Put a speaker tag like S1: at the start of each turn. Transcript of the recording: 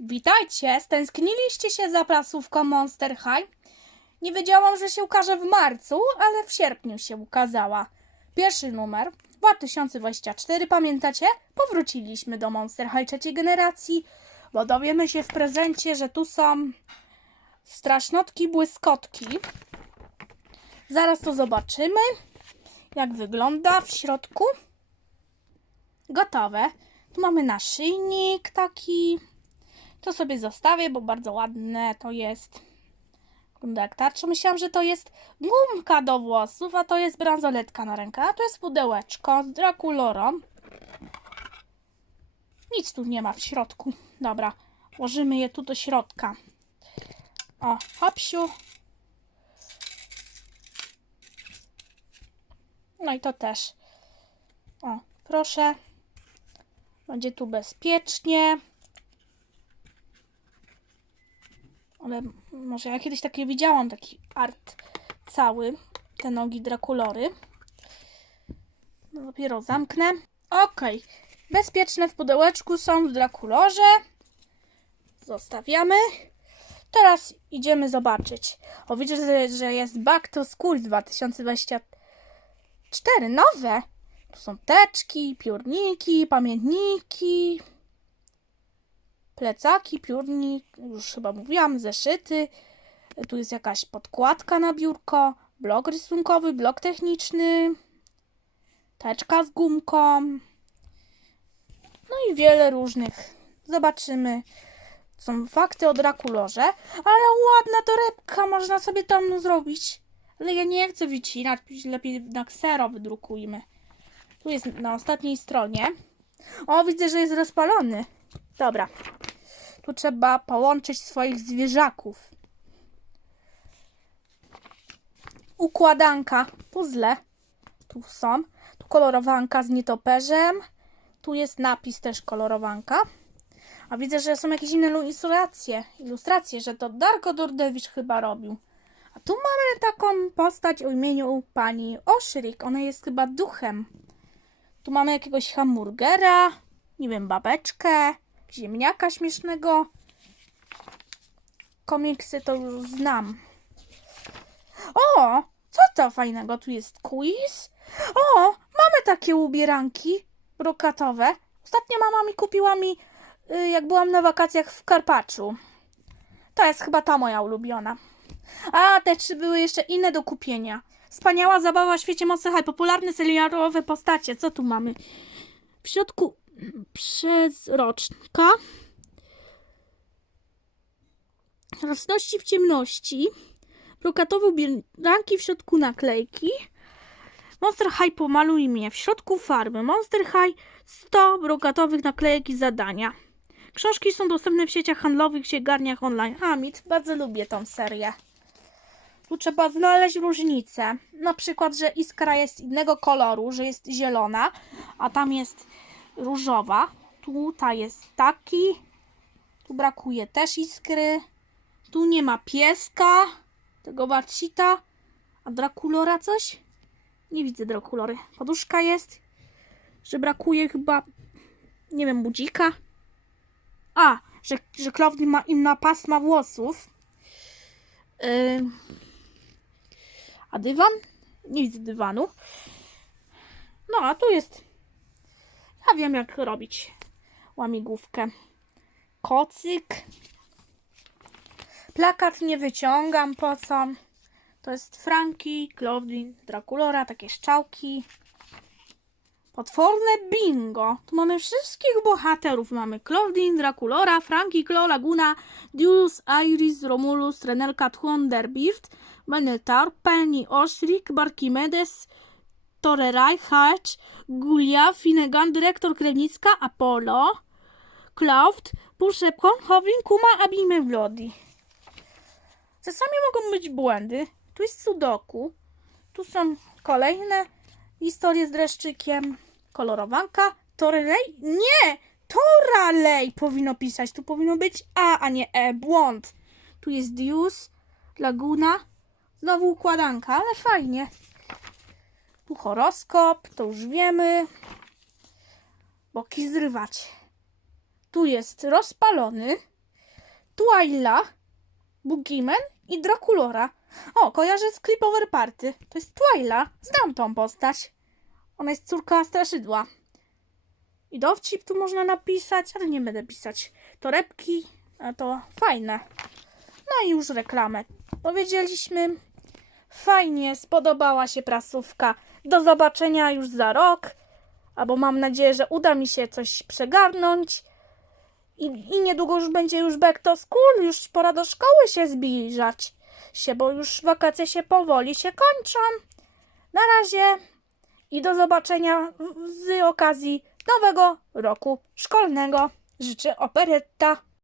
S1: Witajcie! Stęskniliście się za placówką Monster High? Nie wiedziałam, że się ukaże w marcu, ale w sierpniu się ukazała. Pierwszy numer, 2024, pamiętacie? Powróciliśmy do Monster High trzeciej generacji, bo dowiemy się w prezencie, że tu są strasznotki błyskotki. Zaraz to zobaczymy, jak wygląda w środku. Gotowe. Tu mamy naszyjnik taki. To sobie zostawię, bo bardzo ładne to jest. Wygląda jak tarcza. Myślałam, że to jest gumka do włosów, a to jest bransoletka na rękę. A to jest pudełeczko z Draculorą. Nic tu nie ma w środku. Dobra, włożymy je tu do środka. O, hopsiu. No i to też. O, proszę. Będzie tu bezpiecznie. Ale może ja kiedyś takie widziałam, taki art cały. Te nogi Drakulory. No, dopiero zamknę. Okej. Bezpieczne w pudełeczku są w Drakulorze. Zostawiamy. Teraz idziemy zobaczyć. O, widzę, że jest Back to School 2024. Nowe. Tu są teczki, piórniki, pamiętniki, plecaki, piórnik, już chyba mówiłam, zeszyty. Tu jest jakaś podkładka na biurko, blok rysunkowy, blok techniczny, teczka z gumką. No i wiele różnych. Zobaczymy. Są fakty o Drakulorze, ale ładna torebka, można sobie tam zrobić. Ale ja nie chcę wycinać, lepiej na ksero wydrukujmy. Tu jest na ostatniej stronie. O, widzę, że jest rozpalony. Dobra. Tu trzeba połączyć swoich zwierzaków. Układanka, puzzle. Tu są. Tu kolorowanka z nietoperzem. Tu jest napis też kolorowanka. A widzę, że są jakieś inne ilustracje. Ilustracje, że to Darko Dordewicz chyba robił. A tu mamy taką postać o imieniu pani Oshrik. Ona jest chyba duchem. Tu mamy jakiegoś hamburgera, nie wiem, babeczkę, ziemniaka śmiesznego. Komiksy to już znam. O, co to fajnego? Tu jest quiz. O, mamy takie ubieranki brokatowe. Ostatnio mama mi kupiła mi, y, jak byłam na wakacjach w Karpaczu. To jest chyba ta moja ulubiona. A, te trzy były jeszcze inne do kupienia. Wspaniała zabawa w świecie High. Popularne serialowe postacie. Co tu mamy? W środku przezroczka. Rosności w ciemności. Brokatowe ubieranki w środku naklejki. Monster High pomaluj mnie. W środku farby. Monster High 100 brokatowych naklejek i zadania. Książki są dostępne w sieciach handlowych, księgarniach online. A, mit, bardzo lubię tą serię. Tu trzeba znaleźć różnicę. Na przykład, że iskra jest innego koloru, że jest zielona, a tam jest różowa. Tutaj jest taki. Tu brakuje też iskry. Tu nie ma pieska, tego Warcita. A Drakulora coś? Nie widzę Drakulory. Poduszka jest. Że brakuje chyba, nie wiem, budzika. A, że, że Klowny ma inna pasma włosów. Yy. A dywan? Nie widzę dywanu. No, a tu jest. Ja wiem, jak robić łamigłówkę. Kocyk. Plakat nie wyciągam, po co? To jest Franki, Claudine, Draculora, takie szczałki. Potworne bingo. Tu mamy wszystkich bohaterów. Mamy Claudine, Draculora, Franki, Klo, Laguna, Deus, Iris, Romulus, Renelka, Thunderbird, Minotaur, Penny, Oshrik, Barkimedes, Toreraj, Hatch, Gulia, Finnegan, Dyrektor Krewnicka, Apollo, Cloud, Puszepką, Howlin, Kuma, Abime, Vlodi. Czasami mogą być błędy. Tu jest sudoku. Tu są kolejne historie z dreszczykiem. Kolorowanka. Torelej? Nie! Toralej powinno pisać. Tu powinno być A, a nie E. Błąd. Tu jest Dius, Laguna. Znowu układanka, ale fajnie. Tu horoskop, to już wiemy. Boki zrywać. Tu jest rozpalony. Twyla, Boogeyman i Draculora. O, kojarzę z Clipover Party. To jest Twyla. Znam tą postać. Ona jest córka straszydła. I dowcip tu można napisać, ale nie będę pisać. Torebki, a to fajne. No i już reklamę. Powiedzieliśmy. Fajnie, spodobała się prasówka. Do zobaczenia już za rok. Albo mam nadzieję, że uda mi się coś przegarnąć. I, I niedługo już będzie już back to school, już pora do szkoły się zbliżać się, bo już wakacje się powoli się kończą. Na razie i do zobaczenia z okazji nowego roku szkolnego. Życzę operetta.